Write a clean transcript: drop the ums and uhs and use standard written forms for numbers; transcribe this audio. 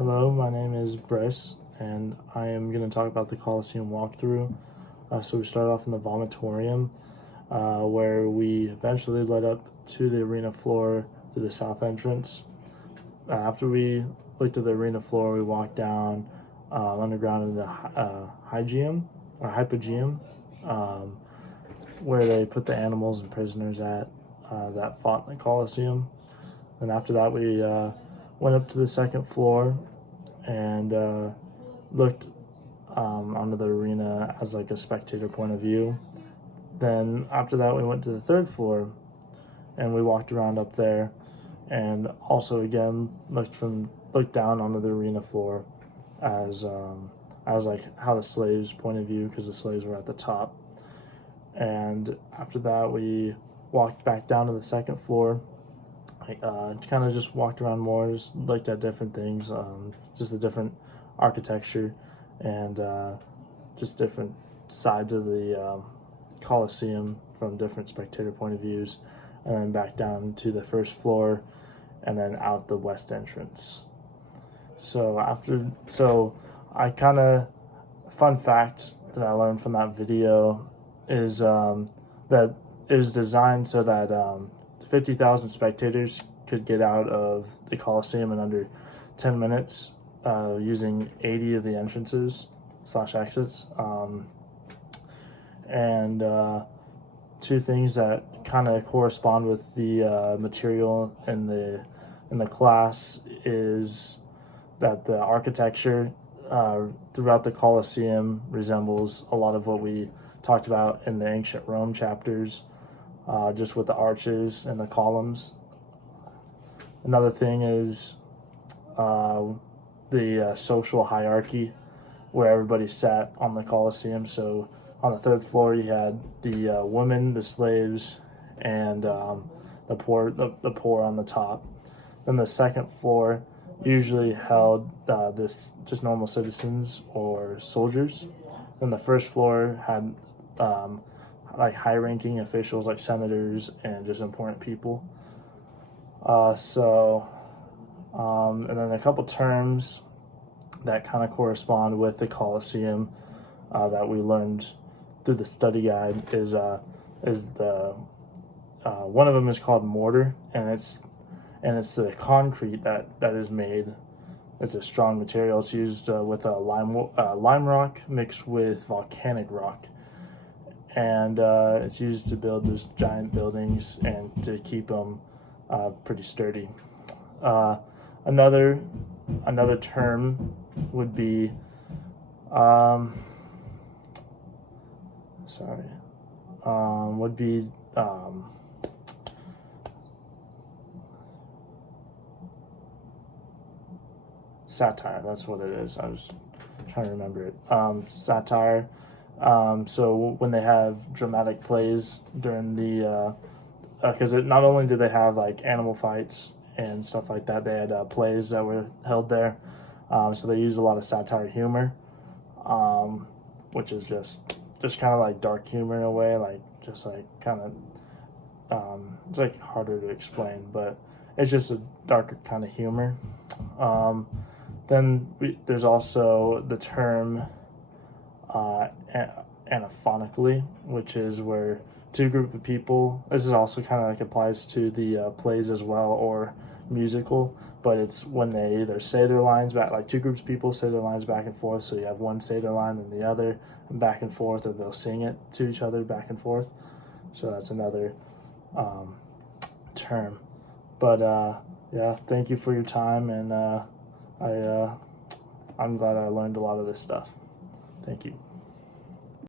Hello, my name is Bryce, and I am going to talk about the Coliseum walkthrough. So we started off in the vomitorium, where we eventually led up to the arena floor through the south entrance. After we looked at the arena floor, we walked down underground in the Hygeum, or Hypogeum, where they put the animals and prisoners at that fought in the Coliseum. And after that, we went up to the second floor and looked onto the arena as like a spectator point of view. Then after that, we went to the third floor and we walked around up there, and also again looked down onto the arena floor as like how the slaves' point of view, because the slaves were at the top. And after that, we walked back down to the second floor. Kind of just walked around more, just looked at different things, just the different architecture and just different sides of the Coliseum from different spectator point of views, and then back down to the first floor and then out the west entrance. So fun fact that I learned from that video is that it was designed so that 50,000 spectators could get out of the Coliseum in under 10 minutes using 80 of the entrances / exits. And two things that kind of correspond with the material in the class is that the architecture throughout the Coliseum resembles a lot of what we talked about in the ancient Rome chapters, just with the arches and the columns. Another thing is the social hierarchy where everybody sat on the Coliseum. So on the third floor, you had the women, the slaves, and the poor on the top. Then the second floor usually held this just normal citizens or soldiers. Then the first floor had like high-ranking officials like senators and just important people. And then a couple terms that kind of correspond with the Colosseum that we learned through the study guide is the one of them is called mortar, and it's the concrete that is made. It's a strong material. It's used with a lime rock mixed with volcanic rock, and it's used to build those giant buildings and to keep them pretty sturdy. Another term would be satire. That's what it is. I was trying to remember it. Satire. So when they have dramatic plays during the because not only did they have like animal fights and stuff like that, they had plays that were held there. So they used a lot of satire humor, which is just kind of like dark humor in a way, like just like kind of it's like harder to explain, but it's just a darker kind of humor. There's also the term anaphonically, which is where two group of people, this is also kind of like applies to the plays as well, or musical, but it's when they either say their lines back, like two groups of people say their lines back and forth, so you have one say their line and the other and back and forth, or they'll sing it to each other back and forth. So that's another term. But yeah, thank you for your time, and I'm glad I learned a lot of this stuff. Thank you.